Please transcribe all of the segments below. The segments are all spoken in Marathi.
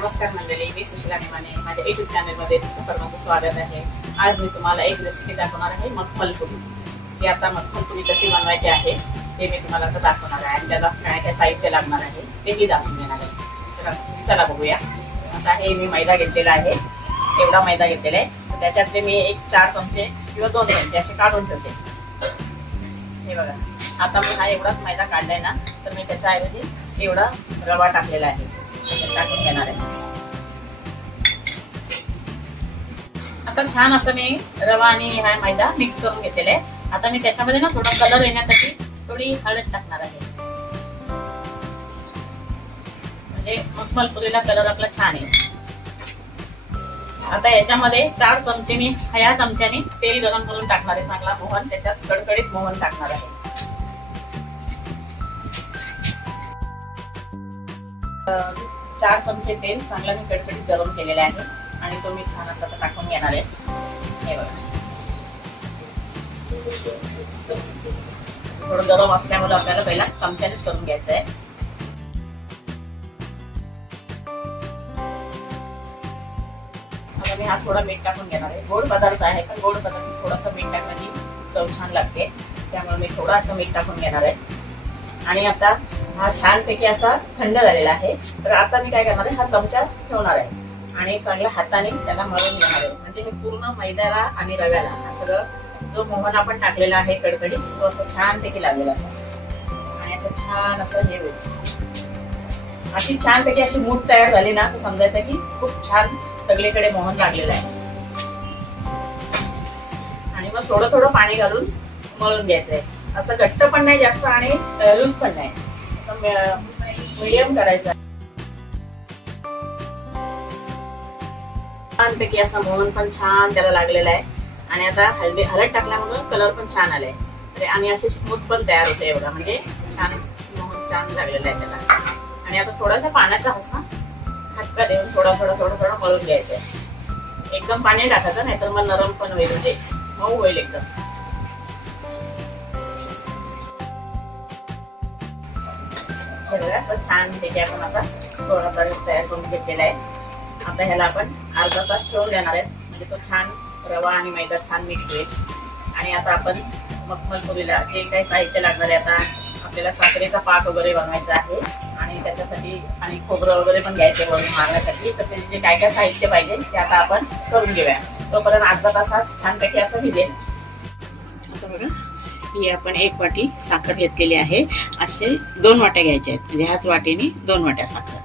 नमस्कार मंडळी, मी सुशीला नेमाने. माझ्या यूट्यूब चॅनलमध्ये तुमचं सर्वांचं स्वागत आहे. आज मी तुम्हाला एक रेसिपी दाखवणार आहे, मखमलपुरी. ही आता मखमलपुरी कशी बनवायची आहे ते मी तुम्हाला आता दाखवणार आहे आणि त्याला काय काय साहित्य लागणार आहे तेही दाखवून देणार आहे. चला बघूया. आता हे मी मैदा घेतलेला आहे, एवढा मैदा घेतलेला आहे. तर त्याच्यातले मी 4 चमचे किंवा 2 चमचे असे काढून ठेवते. हे बघा, आता मी हा एवढाच मैदा काढलाय ना, तर मी त्याच्याऐवजी एवढा रवा टाकलेला आहे, टाकून घेणार आहे. आता छान असं मी रवा आणि हा मैदा मिक्स करून घेतलेला आहे. आता मी त्याच्यामध्ये ना थोडा कलर येण्यासाठी थोडी हळद टाकणार आहे, म्हणजे मखमलपुरीला कलर आपला छान आहे. आता याच्यामध्ये 4 चमचे मी ह्या चमच्याने तेल गरम करून टाकणार आहे. चांगला मोहन, त्याच्यात कडकडीत मोहन टाकणार आहे. 4 चमचे तेल चांगला मी कडकडीत गरम केलेले आहे आणि तो मी छान असा टाकून घेणार आहे. हे बघा, थोडं गरम असल्यामुळे आपल्याला पहिला चमच्यानेच करून घ्यायचं आहे. आता मी हा थोडा मीठ टाकून घेणार आहे. गोड पदार्थ आहे, पण गोड पदार्थ थोडासा मीठ टाकण्याची चव छान लागते, त्यामुळे मी थोडासा मीठ टाकून घेणार आहे. आणि आता हा छानपैकी असा थंड झालेला आहे. तर आता मी काय करणार आहे, हा चमचा ठेवणार आहे आणि चांगल्या हाताने त्याला मळून घेणार आहे. म्हणजे हे पूर्ण मैद्याला आणि रव्याला हा सगळं जो मोहन आपण टाकलेला आहे कडकडीत, तो असं छानपैकी लागलेला असा आणि असं छान असं हे होईल. अशी छानपैकी अशी मूठ तयार झाली ना, तर समजायचं की खूप छान सगळीकडे मोहन लागलेलं आहे. आणि मग थोडं थोडं पाणी घालून मळून घ्यायचं आहे. असं घट्ट पण नाही जास्त आणि लूज पण नाही, मीडियम करायचं. छानपैकी असा मोहन पण छान त्याला लागलेला आहे आणि आता हळद टाकल्यामुळे कलर पण छान आलाय आणि असे स्मूथ पण तयार होते. एवढा म्हणजे छान मोहन छान लागलेला आहे त्याला. आणि आता थोडासा पाण्याचा असा हटका देऊन थोडा मळून घ्यायचा आहे. एकदम पाणी टाकायचं नाही तर मग नरम पण होईल, म्हणजे मऊ होईल एकदम. असं छान पैकी आपण आता थोडासा तयार करून घेतलेला आहे. आता ह्याला आपण अर्धा तास ठेवून देणार आहे, म्हणजे तो छान रवा आणि मैदा छान मिक्स होईल. आणि आता आपण मखमलपुरीला जे काही साहित्य लागणार आहे, आता आपल्याला साखरेचा पाक वगैरे बनवायचा आहे आणि त्याच्यासाठी आणि खोबरं वगैरे पण घ्यायचे वरून मारण्यासाठी. तर त्याचे जे काय काय साहित्य पाहिजे ते आता आपण करून घेऊया. तोपर्यंत अर्धा तासात छानपैकी असं भिजेल. आता बघा, ही आपण 1 वाटी साखर घेतलेली आहे. असे 2 वाट्या घ्यायच्या आहेत, म्हणजे ह्याच वाटीने 2 वाट्या साखर.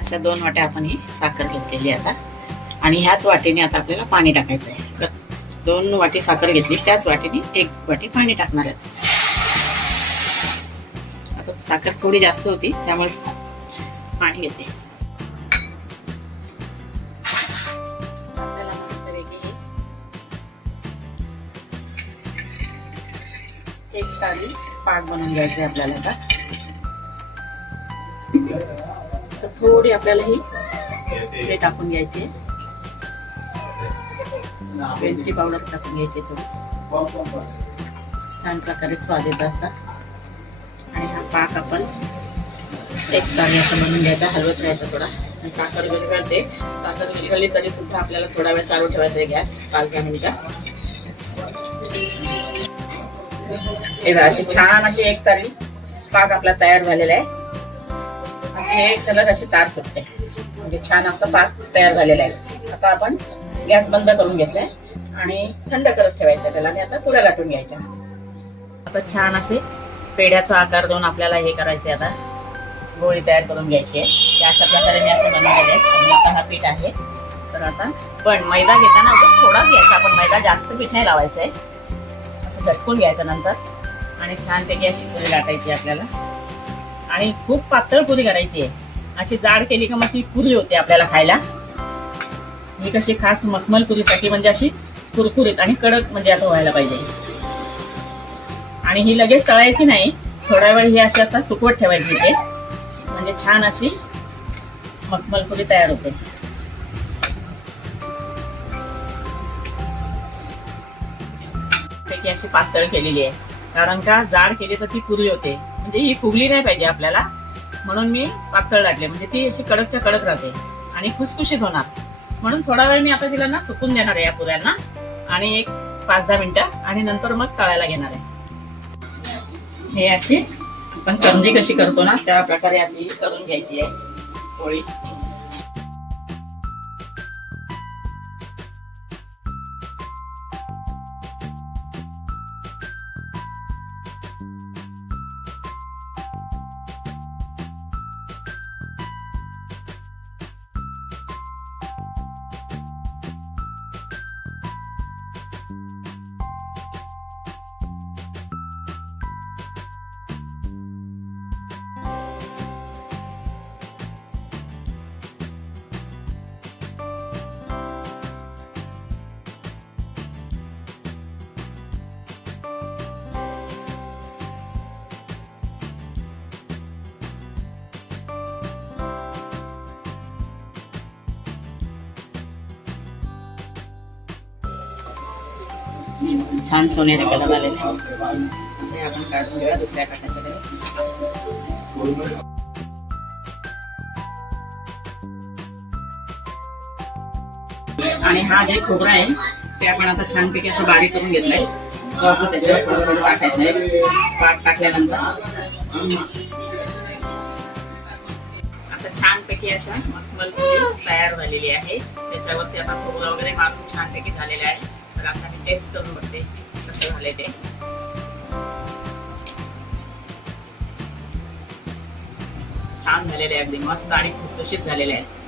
अशा 2 वाट्या आपण ही साखर घेतलेली आता. आणि ह्याच वाटीने आता आपल्याला पाणी टाकायचं आहे. 2 वाटी साखर घेतली, त्याच वाटीने 1 वाटी पाणी टाकणार आहे. आता साखर थोडी जास्त होती त्यामुळे पाणी घेते. एक तारी पाक बनवून घ्यायचे आपल्याला. आता थोडी आपल्याला हे टाकून घ्यायचे, वेलची पावडर टाकून घ्यायची थोडी, छान प्रकारे स्वाद येतो असा. आणि हा पाक आपण 1 तारी असं बनवून घ्यायचा, हलवत राहायचा थोडा. आणि साखर विरघळते, साखर विरघळली तरी सुद्धा आपल्याला थोडा वेळ चालू ठेवायचा आहे गॅस, 5-10 मिनिटं. हे बघा, अशी छान अशी 1 तारी पाक आपला तयार झालेला आहे. अशी एक सलग अशी तार सुटते, म्हणजे छान असा पाक तयार झालेला आहे. आता आपण गॅस बंद करून घेतलाय आणि थंड करत ठेवायचं त्याला. आणि आता पुऱ्या लाटून घ्यायच्या. आता छान असे पेढ्याचा आकार देऊन आपल्याला हे करायचे. आता गोळी तयार करून घ्यायची आहे. अशा प्रकारे मी असे बनवलेले आहेत. आता हा पीठ आहे. तर आता पण मैदा घेताना थोडाच घ्यायचा आपण, मैदा जास्त पीठ नाही लावायचं आहे. असं झटकून घ्यायचं नंतर आणि छानपैकी अशी पुरी लाटायची आपल्याला. आणि खूप पातळ पुरी करायची आहे. अशी जाड केली का मग ती पुरी होते आपल्याला खायला. ही कशी खास मखमलपुरीसाठी, म्हणजे अशी कुरकुरीत आणि कडक म्हणजे आता व्हायला पाहिजे. आणि ही लगेच तळायची नाही, थोड्या वेळ ही अशी आता सुकवत ठेवायची इथे, म्हणजे छान अशी मखमलपुरी तयार होते. अशी पातळ केलेली आहे, कारण का जाड केली तर ती पुरी होते, म्हणजे ही फुगली नाही पाहिजे आपल्याला. म्हणून मी पातळ टाकले, म्हणजे ती अशी कडकच्या कडक राहते आणि खुसखुशीत होणार. म्हणून थोडा वेळ मी आता तिला ना सुकून देणार आहे या पुऱ्यांना, आणि एक 5-10 मिनिटं, आणि नंतर मग तळायला घेणार आहे. हे अशी आपण करंजी कशी करतो ना त्या प्रकारे अशी करून घ्यायची आहे पोळी. छान सोनेरी कलर आलेले आहे. आपण काढून घेऊया दुसऱ्या काटाच्याकडे. आणि हा जे खोबरं आहे ते आपण आता छानपैकी असं बारीक करून घेतलंय. तो असं त्याच्यावर थोडं थोडं टाकायचं आहे. पाक टाकल्यानंतर आता छानपैकी अशा मखमल तयार झालेली आहे. त्याच्यावरती आता खोबरं वगैरे मारून छानपैकी झालेले आहे. तर आता मी टेस्ट करून बघते कसं झालंय ते. छान झालेले आहे, अगदी मस्त आणि खुसखुशीत झालेले आहे.